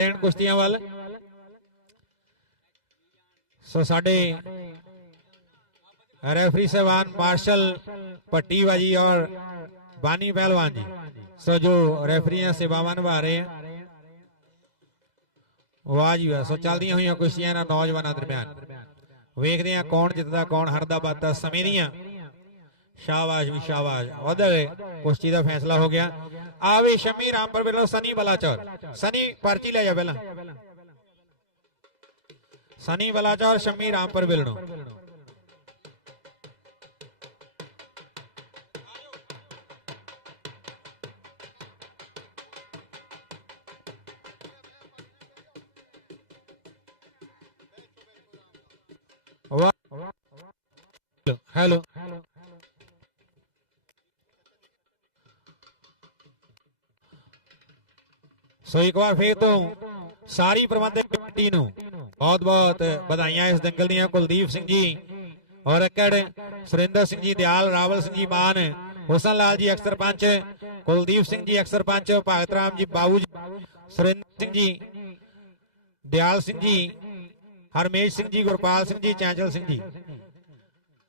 Second ਕੁਸ਼ਤੀਆਂ ਵੱਲ। ਸੋ ਸਾਡੇ ਰੈਫਰੀ ਸਹਿਬਾਨ ਮਾਰਸ਼ਲ ਪੱਟੀਵਾ ਜੀ ਔਰ ਬਾਨੀ ਪਹਿਲਵਾਨ ਜੀ। ਸੋ ਜੋ ਰੈਫਰੀਆਂ ਸੇਵਾਵਾਂ ਨਿਭਾ ਰਹੇ ਆ। ਵਾਹ ਜੀ ਸੋ ਚੱਲਦੀਆਂ ਹੋਈਆਂ ਕੁਸ਼ਤੀਆਂ ਨਾਲ ਨੌਜਵਾਨਾਂ ਦਰਮਿਆਨ। ਵੇਖਦੇ ਆ ਕੌਣ ਜਿੱਤਦਾ, ਕੌਣ ਹਾਰਦਾ ਬਾਤਾਂ। ਸਮੇਂ ਦੀਆਂ ਸ਼ਾਬਾਸ਼ ਵੀ ਸ਼ਾਬਾਸ਼। ਉਹਦੇ ਕੁਸ਼ਤੀ ਦਾ ਫੈਸਲਾ ਹੋ ਗਿਆ। ਆਵੇ ਸ਼ਮੀ ਰਾਮਪੁਰ ਵੱਲੋਂ ਸਨੀ ਬਲਾਚੌਰ। ਸਨੀ ਪਰਚੀ ਲੈ ਜਾ ਪਹਿਲਾਂ। ਸਨੀ ਬਲਾਚੌਰ, ਸ਼ਮੀ ਰਾਮਪੁਰ ਵੱਲੋਂ ਸੋ ਇੱਕ ਵਾਰ ਫੇਰ ਤੋਂ ਸਾਰੀ ਪ੍ਰਬੰਧਕ ਕਮੇਟੀ ਨੂੰ ਬਹੁਤ ਬਹੁਤ ਵਧਾਈਆਂ ਇਸ ਦੰਗਲ ਦੀਆਂ। ਕੁਲਦੀਪ ਸਿੰਘ ਜੀ ਔਰ ਅਕੜ, ਸੁਰਿੰਦਰ ਸਿੰਘ ਜੀ, ਦਿਆਲ, ਰਾਵਲ ਸਿੰਘ ਜੀ, ਮਾਨ, ਹੁਸਨ ਲਾਲ ਜੀ, ਅਕਸਰ ਪੰਚ, ਕੁਲਦੀਪ ਸਿੰਘ ਜੀ, ਅਕਸਰ ਪੰਚ, ਭਗਤ ਰਾਮ ਜੀ ਬਾਬੂ ਜੀ, ਸੁਰਿੰਦਰ ਸਿੰਘ ਜੀ, ਦਿਆਲ ਸਿੰਘ ਜੀ, ਹਰਮੇਸ਼ ਸਿੰਘ ਜੀ, ਗੁਰਪਾਲ ਸਿੰਘ ਜੀ, ਚੈਂਚਲ ਸਿੰਘ ਜੀ।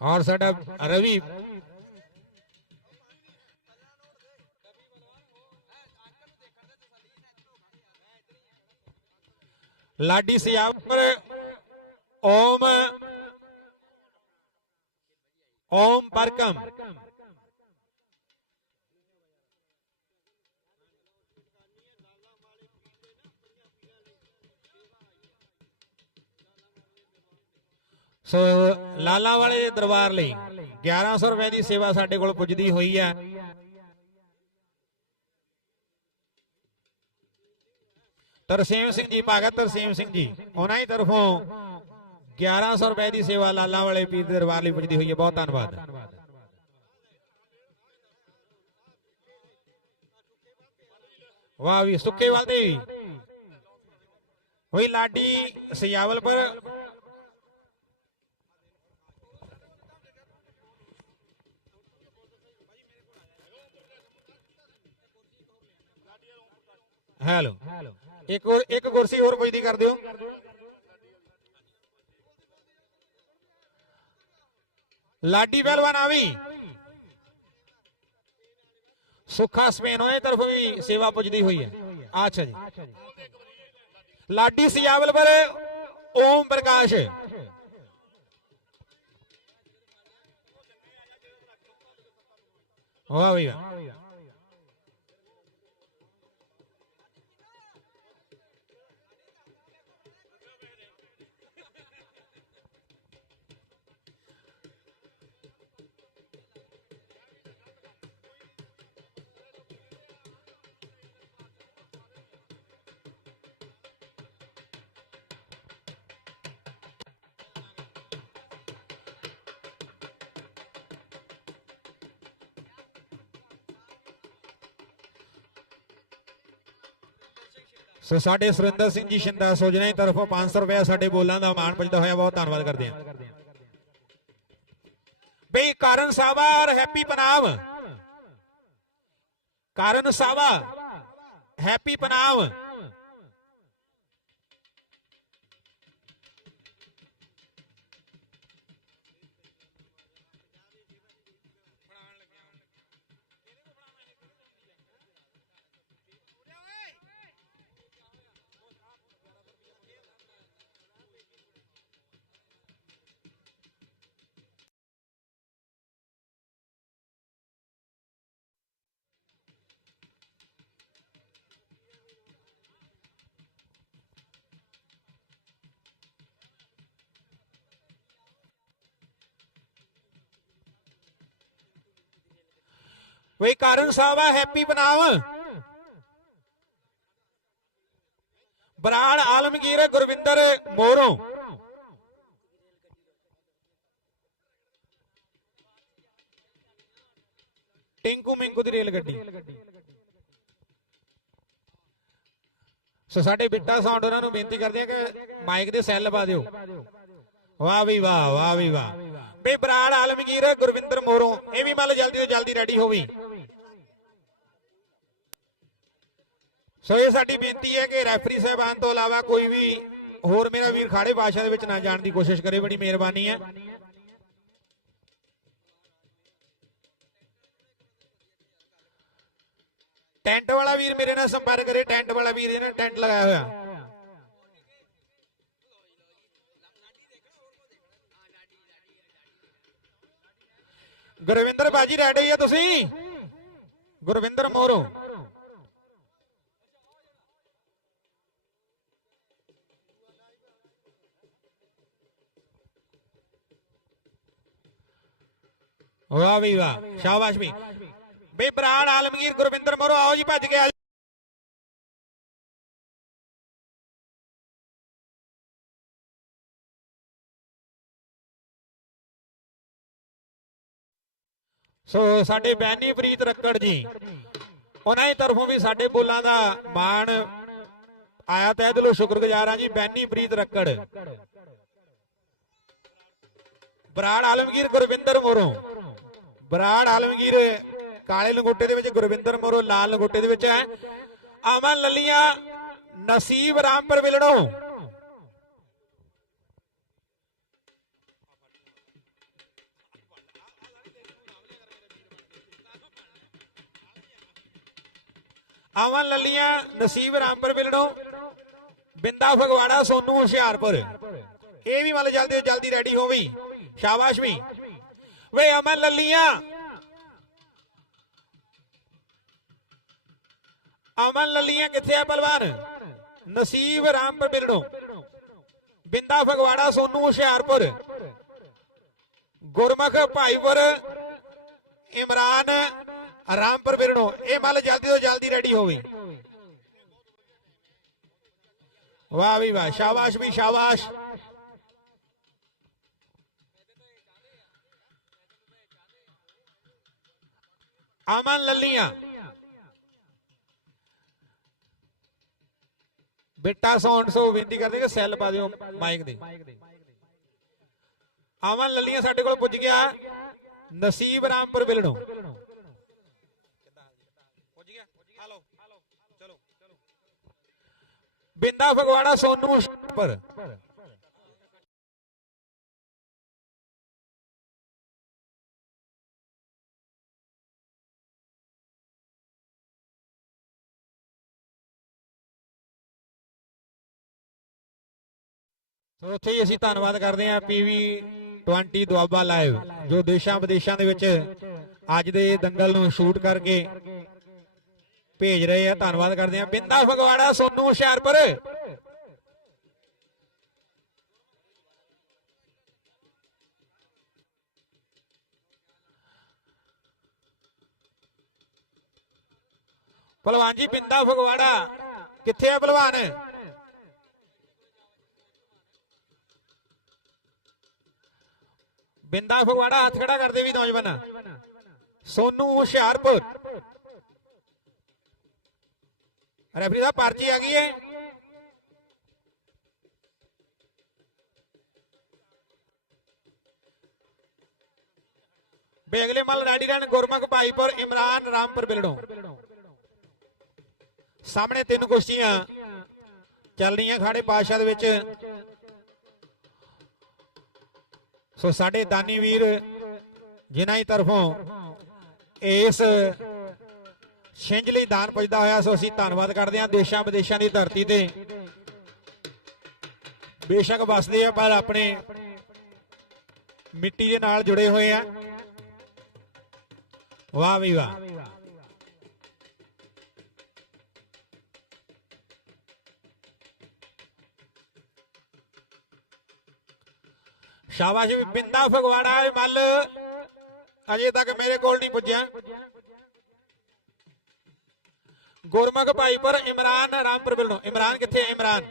ਔਰ ਸਾਡਾ ਰਵੀ ਲਾਡੀ ਸਿਆਵਰ ਓਮ ਓਮ ਪਰਕਮ। ਸੋ ਲਾਲਾ ਵਾਲੇ ਦੇ ਦਰਬਾਰ ਲਈ 1100 ਰੁਪਏ ਦੀ ਸੇਵਾ ਸਾਡੇ ਕੋਲ ਪੁੱਜਦੀ ਹੋਈ ਹੈ। ਤਰਸੇਮ ਸਿੰਘ ਜੀ, ਭਗਤ ਤਰਸੇਮ ਸਿੰਘ ਜੀ, ਉਹਨਾਂ ਦੀ ਤਰਫੋਂ 1100 ਰੁਪਏ ਦੀ ਸੇਵਾ ਲਾਲਾ ਵਾਲੇ ਪੀਰ ਦੇ ਦਰਬਾਰ ਲਈ ਪੁੱਜਦੀ ਹੋਈ ਹੈ। ਬਹੁਤ ਧੰਨਵਾਦ। ਵਾਹ ਵੀ ਸੁੱਕੇਵਾਲ ਦੇ। ਹੋਈ ਲਾਡੀ ਸਿਆਵਲ ਹੈਲੋ। ਇੱਕ ਹੋਰ, ਇੱਕ ਕੁਰਸੀ ਹੋਰ ਪੁੱਜਦੀ ਕਰ ਦਿਓ। ਲਾਡੀ ਪਹਿਲਵਾਨ ਆਵੀ ਸੁੱਖਾ ਸਮੇਨ ਉਹਨੇ ਤਰਫ ਵੀ ਸੇਵਾ ਪੁੱਜਦੀ ਹੋਈ ਹੈ। ਅੱਛਾ ਜੀ। ਲਾਡੀ ਸਿਆਵਲ ਪਰ ਓਮ ਪ੍ਰਕਾਸ਼। ਵਾਹ ਵੀ ਵਾਹ। ਸੋ ਸਾਡੇ ਸੁਰਿੰਦਰ ਸਿੰਘ ਜੀ ਸ਼ਿੰਦਾ ਸੋਜਣਾ ਦੀ ਤਰਫੋਂ 500 ਰੁਪਏ ਸਾਡੇ ਬੋਲਾਂ ਦਾ ਮਾਣ ਪੁੱਜਦਾ ਹੋਇਆ, ਬਹੁਤ ਧੰਨਵਾਦ ਕਰਦੇ ਹਾਂ। ਬਈ ਕਾਰਨ ਸਾਵਾ ਔਰ ਹੈਪੀ ਪਨਾਵ। ਕਾਰਨ ਸਾਵਾ, ਹੈਪੀ ਪਨਾਵ। ਵੇ ਕਾਰਨ ਸਾਹਿਬ ਆ ਹੈਪੀ ਬਨਾਵ ਬਰਾੜ ਆਲਮਗੀਰ ਗੁਰਵਿੰਦਰ ਮੋਰੋਂ। ਟਿੰਕੂ ਮਿੰਕੂ ਦੀ ਰੇਲ ਗੱਡੀ। ਸੋ ਸਾਡੇ ਬਿੱਟਾ ਸਾਊਂਡ ਉਹਨਾਂ ਨੂੰ ਬੇਨਤੀ ਕਰਦੇ ਆ ਕਿ ਮਾਈਕ ਦੇ ਸੈੱਲ ਲਵਾ ਦਿਓ। ਵਾਹ ਵੀ ਵਾਹ ਵਾਹ ਵੀ ਵਾਹ। ਵੀ ਬਰਾੜ ਆਲਮਗੀਰ ਗੁਰਵਿੰਦਰ ਮੋਰੋਂ, ਇਹ ਵੀ ਮੱਲ ਜਲਦੀ ਤੋਂ ਜਲਦੀ ਰੈਡੀ ਹੋਵੀ ਸੋ ਇਹ ਸਾਡੀ ਬੇਨਤੀ ਹੈ ਕਿ ਰੈਫਰੀ ਸਾਹਿਬਾਨ ਤੋਂ ਇਲਾਵਾ ਕੋਈ ਵੀ ਹੋਰ ਮੇਰਾ ਵੀਰ ਖਾੜੇ ਬਾਸ਼ਾ ਦੇ ਵਿੱਚ ਨਾ ਜਾਣ ਦੀ ਕੋਸ਼ਿਸ਼ ਕਰੇ, ਬੜੀ ਮਿਹਰਬਾਨੀ ਹੈ। ਟੈਂਟ ਵਾਲਾ ਵੀਰ ਮੇਰੇ ਨਾਲ ਸੰਪਰਕ ਕਰੇ, ਟੈਂਟ ਵਾਲਾ ਵੀਰ ਜਿਹਨੇ ਟੈਂਟ ਲਗਾਇਆ ਹੋਇਆ। ਗੁਰਵਿੰਦਰ ਬਾਜੀ ਰੈਡੀ ਆ ਤੁਸੀਂ? ਗੁਰਵਿੰਦਰ ਮੋਰੋ ਵਾਹ ਵੀ ਵਾਹ, ਸ਼ਾਬਾਸ਼ ਵੀ ਬਈ ਬਰਾੜ ਆਲਮਗੀਰ ਗੁਰਵਿੰਦਰ ਮੋਰੋ ਆਓ ਜੀ ਭੱਜ ਕੇ ਸੋ ਸਾਡੇ ਬੈਨੀ ਪ੍ਰੀਤ ਰੱਕੜ ਜੀ, ਉਹਨਾਂ ਦੀ ਤਰਫੋਂ ਵੀ ਸਾਡੇ ਬੋਲਾਂ ਦਾ ਮਾਣ ਆਇਆ। ਤੈ ਦਿਲੋਂ ਸ਼ੁਕਰਗੁਜ਼ਾਰ ਹਾਂ ਜੀ ਬੈਨੀ ਪ੍ਰੀਤ ਰੱਕੜ। ਬਰਾੜ ਆਲਮਗੀਰ ਗੁਰਵਿੰਦਰ ਮੋਰੋ ਬਰਾੜ ਆਲਮਗੀਰ ਕਾਲੇ ਲੰਗੋਟੇ ਦੇ ਵਿੱਚ, ਗੁਰਵਿੰਦਰ ਮੋਰੋ ਲਾਲ ਲੰਗੋਟੇ ਦੇ ਵਿੱਚ ਹੈ। ਅਮਨ ਲੱਲੀਆਂ, ਨਸੀਬ ਰਾਮਪੁਰ ਵਿਲੜੋ। ਅਮਨ ਲੱਲੀਆਂ, ਨਸੀਬ ਰਾਮਪੁਰ ਵਿਲੜੋ। ਬਿੰਦਾ ਫਗਵਾੜਾ, ਸੋਨੂ ਹੁਸ਼ਿਆਰਪੁਰ। ਇਹ ਵੀ ਮਤਲਬ ਜਲਦੀ ਤੋਂ ਜਲਦੀ ਰੈਡੀ ਹੋ ਸ਼ਾਬਾਸ਼ ਵੀ। ਵੇ ਅਮਨ ਲੱਲੀਆਂ। ਅਮਨ ਲੱਲੀਆਂ ਕਿੱਥੇ ਆ ਪਹਿਲਵਾਨ ਨਸੀਬ ਰਾਮਪੁਰ ਬਿਲੜੋ ਬਿੰਦਾ ਫਗਵਾੜਾ, ਸੋਨੂ ਹੁਸ਼ਿਆਰਪੁਰ। ਗੁਰਮੁਖ ਭਾਈਪੁਰ ਇਮਰਾਨ ਰਾਮਪੁਰ ਬਿਲੜੋ ਇਹ ਮੱਲ ਜਲਦੀ ਤੋਂ ਜਲਦੀ ਰੈਡੀ ਹੋਵੇ। ਵਾਹ ਵੀ ਵਾਹ, ਸ਼ਾਬਾਸ਼ ਵੀ, ਸ਼ਾਬਾਸ਼। ਅਮਨ ਲੱਲੀਆਂ। ਬਿੱਟਾ ਸਾਊਂਡ ਸੋ ਬੇਨਤੀ ਕਰਦੇ ਕਿ ਸੈੱਲ ਪਾ ਦਿਓ ਮਾਈਕ ਦੇ। ਅਮਨ ਲੱਲੀਆਂ ਸਾਡੇ ਕੋਲ ਪੁੱਜ ਗਿਆ ਨਸੀਬ ਰਾਮਪੁਰ ਬਿਲੜੋਂ। ਪੁੱਜ ਗਿਆ। ਹਲੋ। ਚਲੋ। ਬਿੰਦਾ ਫਗਵਾੜਾ ਸੋਨੂ ਪਰ ਸੋ ਉੱਥੇ ਹੀ ਅਸੀਂ ਧੰਨਵਾਦ ਕਰਦੇ ਹਾਂ ਪੀਵੀ 20 ਦੁਆਬਾ ਲਾਈਵ, ਜੋ ਦੇਸ਼ਾਂ ਵਿਦੇਸ਼ਾਂ ਦੇ ਵਿੱਚ ਅੱਜ ਦੇ ਦੰਗਲ ਨੂੰ ਸ਼ੂਟ ਕਰਕੇ ਭੇਜ ਰਹੇ ਆ। ਧੰਨਵਾਦ ਕਰਦੇ ਹਾਂ ਬਿੰਦਾ ਫਗਵਾੜਾ, ਸੋਨੂ ਹੁਸ਼ਿਆਰਪੁਰ। ਭਲਵਾਨ ਜੀ, ਬਿੰਦਾ ਫਗਵਾੜਾ, ਕਿੱਥੇ ਆ ਭਲਵਾਨ? ਬਿੰਦਾ ਫਗਵਾੜਾ ਹੱਥ ਖੜਾ ਕਰਦੇ ਵੀ ਨੌਜਵਾਨ। ਸੋਨੂ ਹੁਸ਼ਿਆਰਪੁਰ। ਰੈਫਰੀ ਦਾ ਪਰਚੀ ਆ ਗਈ ਹੈ ਬੇਗਲੇ ਮਲ ਰਾਡੀ ਰਨ ਗੁਰਮੁਖ ਭਾਈਪੁਰ, ਇਮਰਾਨ ਰਾਮਪੁਰ ਬਿਲੜੋਂ। ਸਾਹਮਣੇ ਤਿੰਨ ਕੁਸ਼ਤੀਆਂ ਚੱਲ ਰਹੀਆਂ ਖਾੜੇ ਪਾਸ਼ਾ ਦੇ ਵਿੱਚ। ਸੋ ਸਾਡੇ ਦਾਨੀ ਵੀਰ ਜਿਨ੍ਹਾਂ ਦੀ ਤਰਫੋਂ ਇਸ ਛਿੰਝ ਲਈ ਦਾਨ ਪੁੱਜਦਾ ਹੋਇਆ, ਸੋ ਅਸੀਂ ਧੰਨਵਾਦ ਕਰਦੇ ਹਾਂ ਦੇਸ਼ਾਂ ਵਿਦੇਸ਼ਾਂ ਦੀ ਧਰਤੀ ਤੇ। ਬੇਸ਼ੱਕ ਵਸਦੇ ਆ, ਪਰ ਆਪਣੇ ਮਿੱਟੀ ਦੇ ਨਾਲ ਜੁੜੇ ਹੋਏ ਆ। ਵਾਹ ਵੀ ਵਾਹ। ਸ਼ਾਬਾਸ਼ ਵੀ ਬਿੰਦਾ ਫਗਵਾੜਾ ਇਹ ਮੱਲ। ਅਜੇ ਤੱਕ ਮੇਰੇ ਕੋਲ ਨਹੀਂ ਪੁੱਜਿਆ। ਗੁਰਮੁਖ ਭਾਈਪੁਰ ਇਮਰਾਨ ਰਾਮਪੁਰ ਬਿਲਡੋ ਇਮਰਾਨ ਕਿੱਥੇ ਹੈ ਇਮਰਾਨ।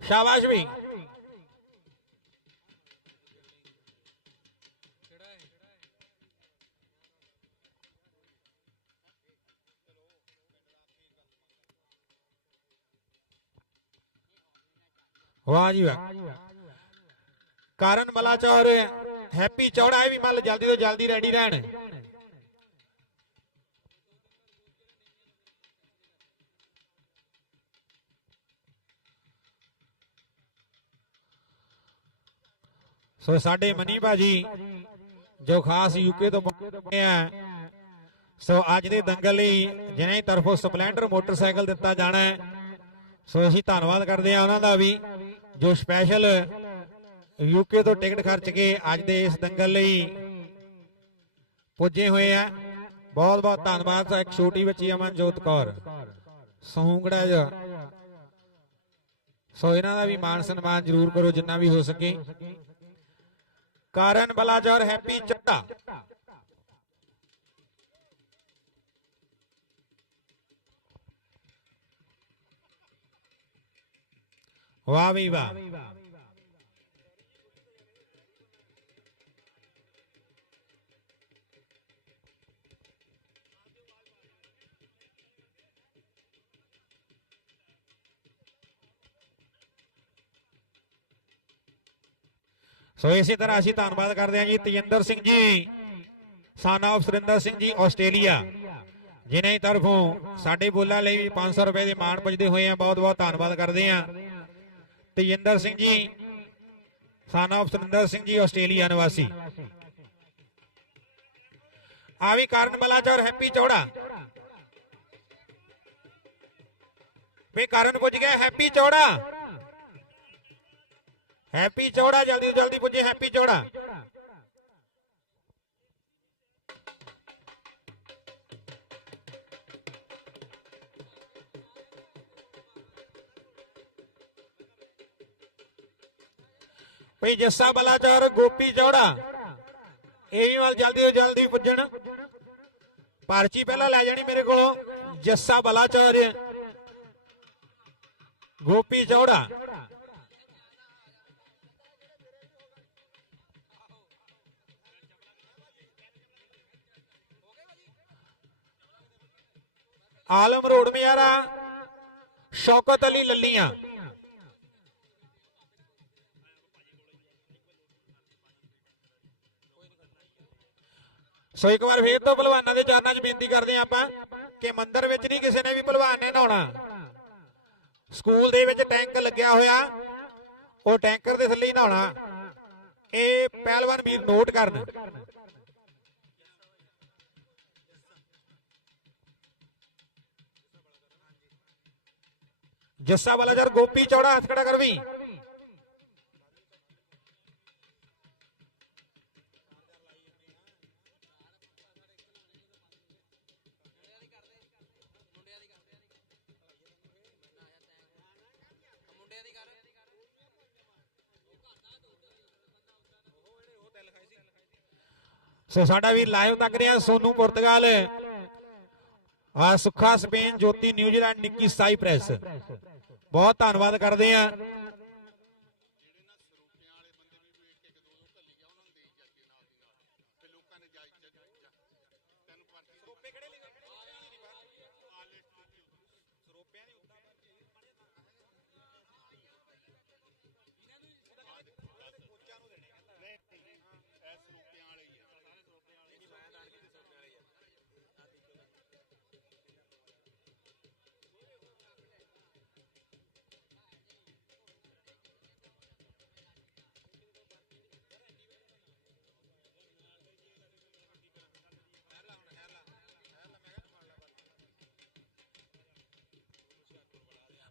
ਸ਼ਾਬਾਸ਼ ਵੀ। વાહ જી વાહ કારણ મલા ચોર હેપી ચૌડા આવી માલ જલ્દી તો જલ્દી રેડી રહેણ ਸੋ ਸਾਡੇ ਮਨੀ ਬਾਜੀ ਜੋ ਖਾਸ ਯੂਕੇ ਤੋਂ ਪਹੁੰਚੇ ਆ, ਸੋ ਅੱਜ ਦੇ ਦੰਗਲ ਲਈ ਜਿਹਨਾਂ ਦੀ ਤਰਫੋਂ ਸਪਲੈਂਡਰ ਮੋਟਰਸਾਈਕਲ ਦਿੱਤਾ ਜਾਣਾ ਸੋ ਅਸੀਂ ਧੰਨਵਾਦ ਕਰਦੇ ਆ ਉਹਨਾਂ ਦਾ ਵੀ। ਜੋ ਸਪੈਸ਼ਲ ਯੂਕੇ ਤੋਂ ਟਿਕਟ ਖਰਚ ਕੇ ਅੱਜ ਦੇ ਇਸ ਦੰਗਲ ਲਈ ਪੁੱਜੇ ਹੋਏ ਆ। ਬਹੁਤ ਬਹੁਤ ਧੰਨਵਾਦ ਇੱਕ ਛੋਟੀ ਬੱਚੀ ਅਮਨਜੋਤ ਕੌਰ। ਸੌਂਗੜਾ ਜੋ ਸੋ ਇਹਨਾਂ ਦਾ ਵੀ ਮਾਨ ਸਨਮਾਨ ਜ਼ਰੂਰ ਕਰੋ ਜਿੰਨਾ ਵੀ ਹੋ ਸਕੇ। ਕਾਰਨ ਬਲਾਚੌਰ, ਹੈਪੀ ਚੱਟਾ ਵਾਹ ਵੀ ਵਾਹ ਸੋ ਇਸੇ ਤਰ੍ਹਾਂ ਅਸੀਂ ਧੰਨਵਾਦ ਕਰਦੇ ਹਾਂ ਜੀ Tejinder Singh ji son of Surinder Singh ji, Australia, ਜਿਨ੍ਹਾਂ ਦੀ ਤਰਫੋਂ ਸਾਡੇ ਬੋਲਾਂ ਲਈ ਵੀ 500 ਰੁਪਏ ਦੇ ਮਾਣ ਪੁੱਜਦੇ ਹੋਏ ਆ ਬਹੁਤ ਬਹੁਤ ਧੰਨਵਾਦ ਕਰਦੇ ਹਾਂ। Tejinder Singh ji son of Surinder Singh ji, Australia ਨਿਵਾਸੀ। ਆ ਵੀ ਕਰਨ ਬਲਾਚੌਰ ਹੈਪੀ ਚੌੜਾ। ਵੀ ਕਰਨ ਪੁੱਜ ਗਿਆ ਹੈਪੀ ਚੌੜਾ। ਹੈਪੀ ਚੌੜਾ, ਜਲਦੀ ਤੋਂ ਜਲਦੀ ਪੁੱਜੇ ਹੈਪੀ ਚੌੜਾ। ਭਈ ਜੱਸਾ ਬਲਾਚੌਰ ਗੋਪੀ ਚੌੜਾ, ਇਹ ਵੱਲ ਜਲਦੀ ਤੋਂ ਜਲਦੀ ਪੁੱਜਣ। ਪਰਚੀ ਪਹਿਲਾਂ ਲੈ ਜਾਣੀ ਮੇਰੇ ਕੋਲੋਂ ਜੱਸਾ ਬਲਾਚੌਰ ਗੋਪੀ ਚੌੜਾ। ਆਲਮ ਰੋਡ ਮਿਆਰਾ, ਸ਼ੌਕਤ ਅਲੀ ਲੱਲੀਆਂ। ਸੋ ਇੱਕ ਵਾਰ ਫੇਰ ਤੋਂ ਪਹਿਲਵਾਨਾਂ ਦੇ ਚਰਨਾਂ 'ਚ ਬੇਨਤੀ ਕਰਦੇ ਹਾਂ ਆਪਾਂ ਕਿ ਮੰਦਿਰ ਵਿੱਚ ਨਹੀਂ ਕਿਸੇ ਨੇ ਵੀ ਪਹਿਲਵਾਨ ਨੇ ਨਹਾਉਣਾ। ਸਕੂਲ ਦੇ ਵਿੱਚ ਟੈਂਕ ਲੱਗਿਆ ਹੋਇਆ, ਉਹ ਟੈਂਕਰ ਦੇ ਥੱਲੇ ਹੀ ਨਹਾਉਣਾ। ਇਹ ਪਹਿਲਵਾਨ ਵੀਰ ਨੋਟ ਕਰਨ। ਜੱਸਾ ਵਾਲਾ ਯਾਰ ਗੋਪੀ ਚੌੜਾ ਹੱਥ ਖੜਾ ਕਰ ਸੋ ਸਾਡਾ ਵੀ ਲਾਈਵ ਤੱਕ ਰਿਹਾ, ਸੋਨੂ ਪੁਰਤਗਾਲ। ਆ Sukkha Spain, Jyoti New Zealand Nikki Cyprus. ਬਹੁਤ ਧੰਨਵਾਦ ਕਰਦੇ ਆ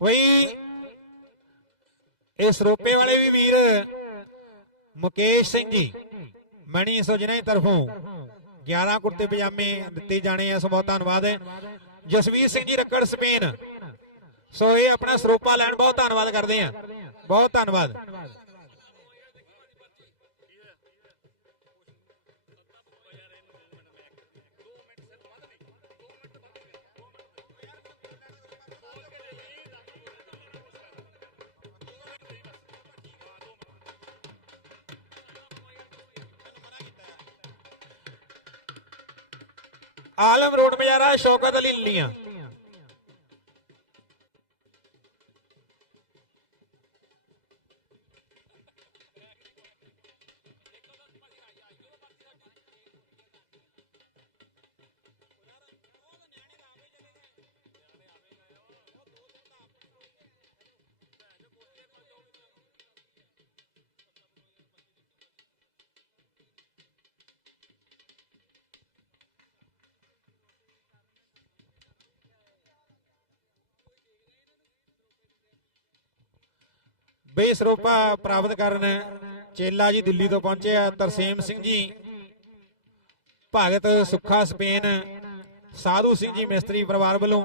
ਵਈ ਇਸ ਰੋਪੇ ਵਾਲੇ ਵੀ ਵੀਰ, ਮੁਕੇਸ਼ ਸਿੰਘ ਜੀ, ਮਣੀ ਸੋ ਜਿਨ੍ਹਾਂ ਦੀ ਤਰਫੋਂ 11 ਕੁੜਤੇ ਪਜਾਮੇ ਦਿੱਤੇ ਜਾਣੇ ਆ, ਸੋ ਬਹੁਤ ਧੰਨਵਾਦ। ਹੈ ਜਸਵੀਰ ਸਿੰਘ ਜੀ ਰੱਕੜ ਸਪੇਨ। ਸੋ ਇਹ ਆਪਣਾ ਸਰੋਪਾ ਲੈਣ, ਬਹੁਤ ਧੰਨਵਾਦ ਕਰਦੇ ਆ। ਬਹੁਤ ਧੰਨਵਾਦ। ਆਲਮ ਰੋਡ ਮਜਾਰਾ ਸ਼ੌਕਤ ਅਲੀ ਲੀਆਂ ਬੇਸਰੋਪਾ ਪ੍ਰਾਪਤ ਕਰਨ ਚੇਲਾ ਜੀ ਦਿੱਲੀ ਤੋਂ ਪਹੁੰਚਿਆ ਤਰਸੇਮ ਸਿੰਘ ਜੀ, ਭਗਤ ਸੁੱਖਾ ਸਪੇਨ, ਸਾਧੂ ਸਿੰਘ ਜੀ ਮਿਸਤਰੀ ਪਰਿਵਾਰ ਵੱਲੋਂ